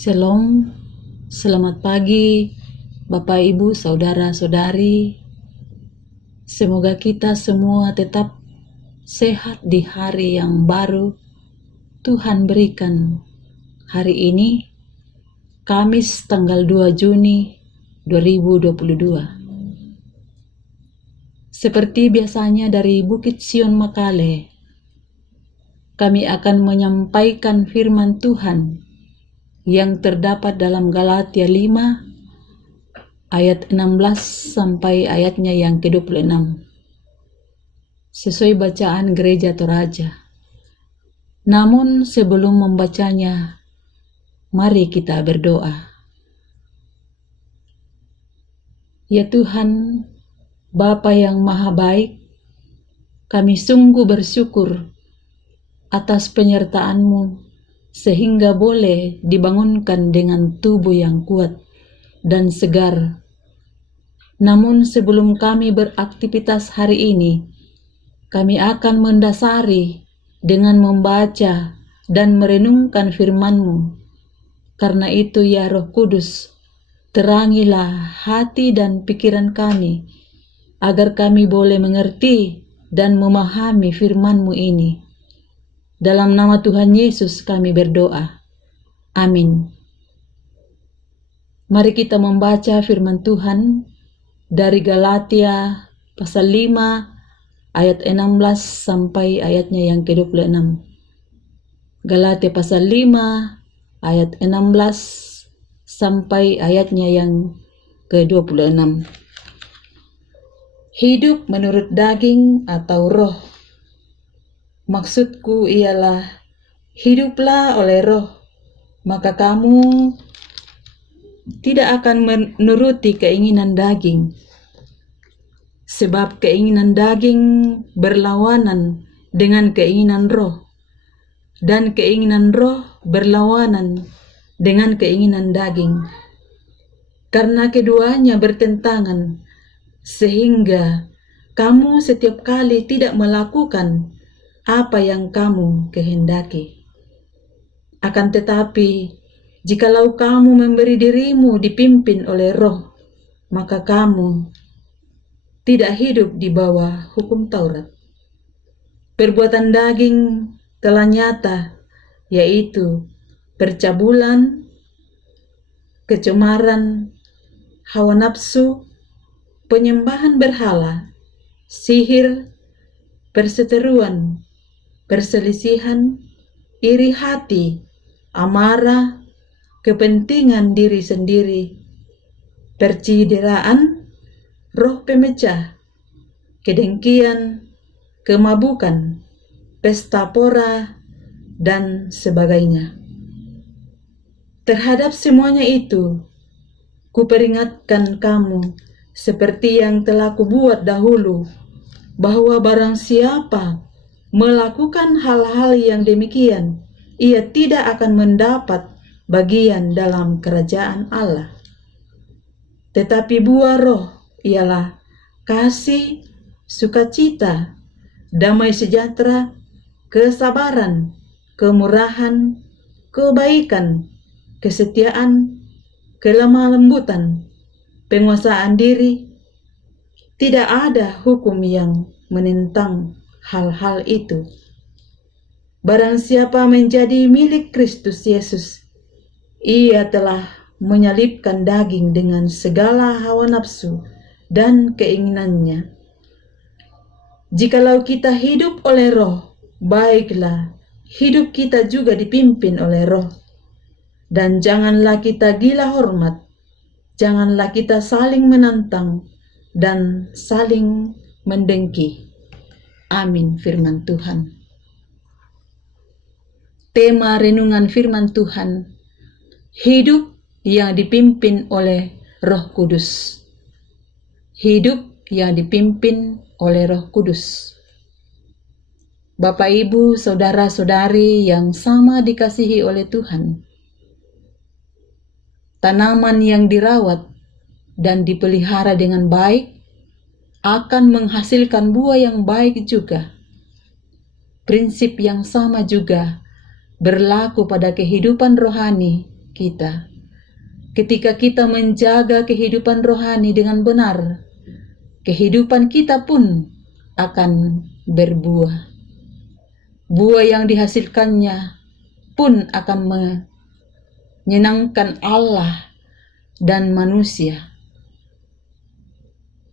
Shalom, selamat pagi Bapak Ibu, Saudara-saudari. Semoga kita semua tetap sehat di hari yang baru Tuhan berikan. Hari ini, Kamis tanggal 2 Juni 2022. Seperti biasanya dari Bukit Sion Makale, kami akan menyampaikan firman Tuhan yang terdapat dalam Galatia 5 ayat 16 sampai ayatnya yang ke-26 sesuai bacaan Gereja Toraja. Namun sebelum membacanya, mari kita berdoa. Ya Tuhan, Bapa yang Maha Baik, kami sungguh bersyukur atas penyertaan-Mu sehingga boleh dibangunkan dengan tubuh yang kuat dan segar. Namun sebelum kami beraktivitas hari ini, kami akan mendasari dengan membaca dan merenungkan firman-Mu. Karena itu ya Roh Kudus, terangilah hati dan pikiran kami, agar kami boleh mengerti dan memahami firman-Mu ini. Dalam nama Tuhan Yesus kami berdoa. Amin. Mari kita membaca firman Tuhan dari Galatia pasal 5 ayat 16 sampai ayatnya yang ke-26. Galatia pasal 5 ayat 16 sampai ayatnya yang ke-26. Hidup menurut daging atau roh. Maksudku ialah, hiduplah oleh roh, maka kamu tidak akan menuruti keinginan daging. Sebab keinginan daging berlawanan dengan keinginan roh, dan keinginan roh berlawanan dengan keinginan daging. Karena keduanya bertentangan, sehingga kamu setiap kali tidak melakukan apa yang kamu kehendaki. Akan tetapi, jikalau kamu memberi dirimu dipimpin oleh roh, maka kamu tidak hidup di bawah hukum Taurat. Perbuatan daging telah nyata, yaitu percabulan, kecemaran, hawa nafsu, penyembahan berhala, sihir, perseteruan, perselisihan, iri hati, amarah, kepentingan diri sendiri, percideraan, roh pemecah, kedengkian, kemabukan, pesta pora, dan sebagainya. Terhadap semuanya itu, kuperingatkan kamu seperti yang telah kubuat dahulu, bahwa barang siapa melakukan hal-hal yang demikian, ia tidak akan mendapat bagian dalam kerajaan Allah. Tetapi buah roh ialah kasih, sukacita, damai sejahtera, kesabaran, kemurahan, kebaikan, kesetiaan, kelemah lembutan, penguasaan diri. Tidak ada hukum yang menentang hal-hal itu. Barang siapa menjadi milik Kristus Yesus, ia telah menyalibkan daging dengan segala hawa nafsu dan keinginannya. Jikalau kita hidup oleh roh, baiklah, hidup kita juga dipimpin oleh roh. Dan janganlah kita gila hormat, janganlah kita saling menantang dan saling mendengki. Amin, firman Tuhan. Tema renungan firman Tuhan, hidup yang dipimpin oleh Roh Kudus. Hidup yang dipimpin oleh Roh Kudus. Bapak, Ibu, Saudara-saudari yang sama dikasihi oleh Tuhan, tanaman yang dirawat dan dipelihara dengan baik akan menghasilkan buah yang baik juga. Prinsip yang sama juga berlaku pada kehidupan rohani kita. Ketika kita menjaga kehidupan rohani dengan benar, kehidupan kita pun akan berbuah. Buah yang dihasilkannya pun akan menyenangkan Allah dan manusia.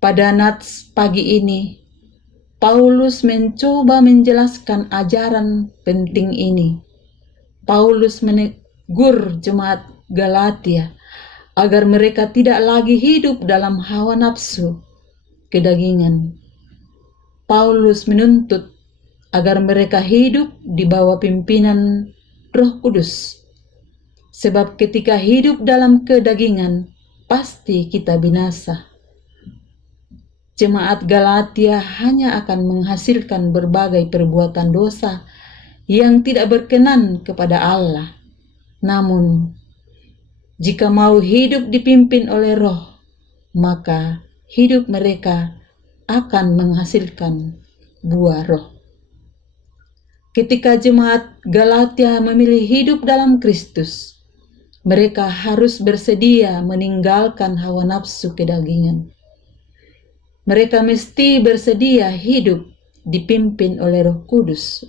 Pada nats pagi ini, Paulus mencoba menjelaskan ajaran penting ini. Paulus menegur jemaat Galatia agar mereka tidak lagi hidup dalam hawa nafsu kedagingan. Paulus menuntut agar mereka hidup di bawah pimpinan Roh Kudus. Sebab ketika hidup dalam kedagingan, pasti kita binasa. Jemaat Galatia hanya akan menghasilkan berbagai perbuatan dosa yang tidak berkenan kepada Allah. Namun, jika mau hidup dipimpin oleh Roh, maka hidup mereka akan menghasilkan buah Roh. Ketika jemaat Galatia memilih hidup dalam Kristus, mereka harus bersedia meninggalkan hawa nafsu kedagingan. Mereka mesti bersedia hidup dipimpin oleh Roh Kudus.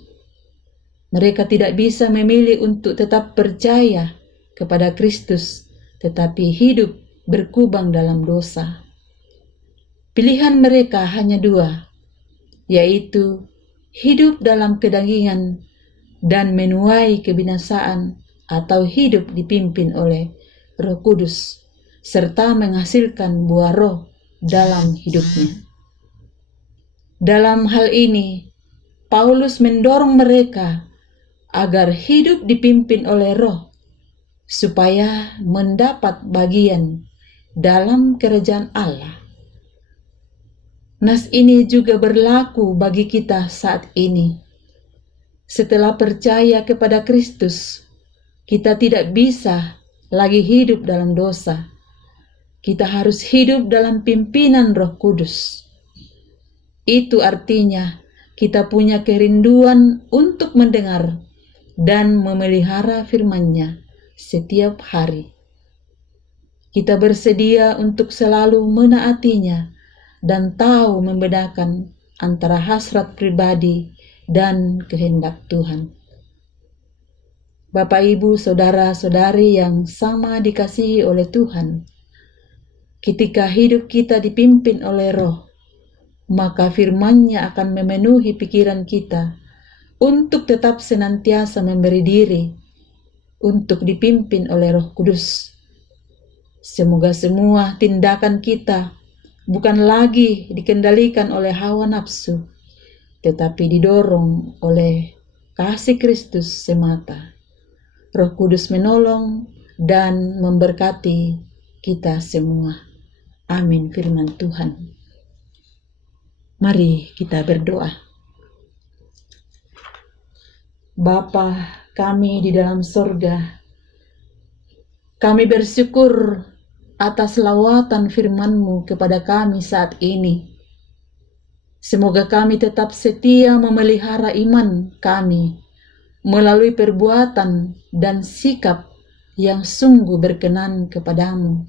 Mereka tidak bisa memilih untuk tetap percaya kepada Kristus, tetapi hidup berkubang dalam dosa. Pilihan mereka hanya dua, yaitu hidup dalam kedagingan dan menuai kebinasaan, atau hidup dipimpin oleh Roh Kudus serta menghasilkan buah Roh dalam hidupnya. Dalam hal ini, Paulus mendorong mereka agar hidup dipimpin oleh Roh supaya mendapat bagian dalam kerajaan Allah. Nas ini juga berlaku bagi kita saat ini. Setelah percaya kepada Kristus, kita tidak bisa lagi hidup dalam dosa. Kita harus hidup dalam pimpinan Roh Kudus. Itu artinya kita punya kerinduan untuk mendengar dan memelihara firman-Nya setiap hari. Kita bersedia untuk selalu menaatinya dan tahu membedakan antara hasrat pribadi dan kehendak Tuhan. Bapak, Ibu, saudara-saudari yang sama dikasihi oleh Tuhan, ketika hidup kita dipimpin oleh Roh, maka firman-Nya akan memenuhi pikiran kita untuk tetap senantiasa memberi diri untuk dipimpin oleh Roh Kudus. Semoga semua tindakan kita bukan lagi dikendalikan oleh hawa nafsu, tetapi didorong oleh kasih Kristus semata. Roh Kudus menolong dan memberkati kita semua. Amin, firman Tuhan. Mari kita berdoa. Bapa kami di dalam sorga, kami bersyukur atas lawatan firman-Mu kepada kami saat ini. Semoga kami tetap setia memelihara iman kami melalui perbuatan dan sikap yang sungguh berkenan kepadamu.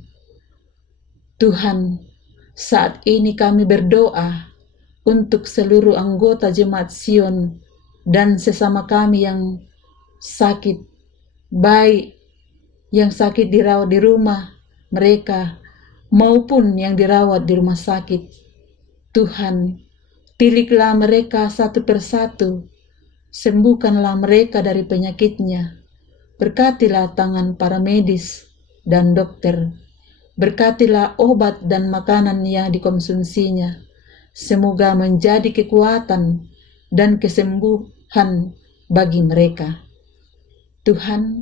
Tuhan, saat ini kami berdoa untuk seluruh anggota Jemaat Sion dan sesama kami yang sakit, baik yang sakit dirawat di rumah mereka maupun yang dirawat di rumah sakit. Tuhan, tiliklah mereka satu persatu, sembuhkanlah mereka dari penyakitnya. Berkatilah tangan para medis dan dokter, berkatilah obat dan makanan yang dikonsumsinya. Semoga menjadi kekuatan dan kesembuhan bagi mereka. Tuhan,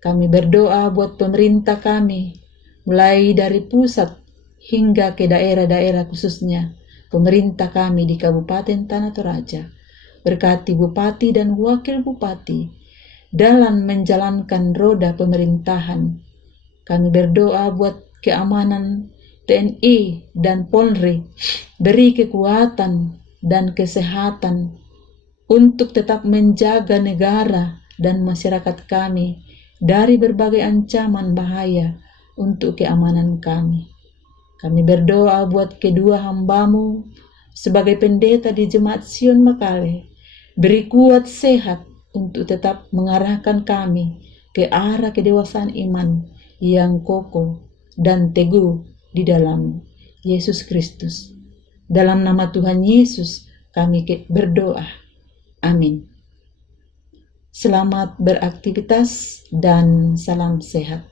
kami berdoa buat pemerintah kami, mulai dari pusat hingga ke daerah-daerah, khususnya pemerintah kami di Kabupaten Tanah Toraja. Berkati Bupati dan Wakil Bupati dalam menjalankan roda pemerintahan. Kami berdoa buat keamanan TNI dan Polri, beri kekuatan dan kesehatan untuk tetap menjaga negara dan masyarakat kami dari berbagai ancaman bahaya untuk keamanan kami. Kami berdoa buat kedua hamba-Mu sebagai pendeta di Jemaat Sion Makale. Beri kuat sehat untuk tetap mengarahkan kami ke arah kedewasaan iman yang kokoh dan teguh di dalam Yesus Kristus. Dalam nama Tuhan Yesus kami berdoa. Amin. Selamat beraktivitas dan salam sehat.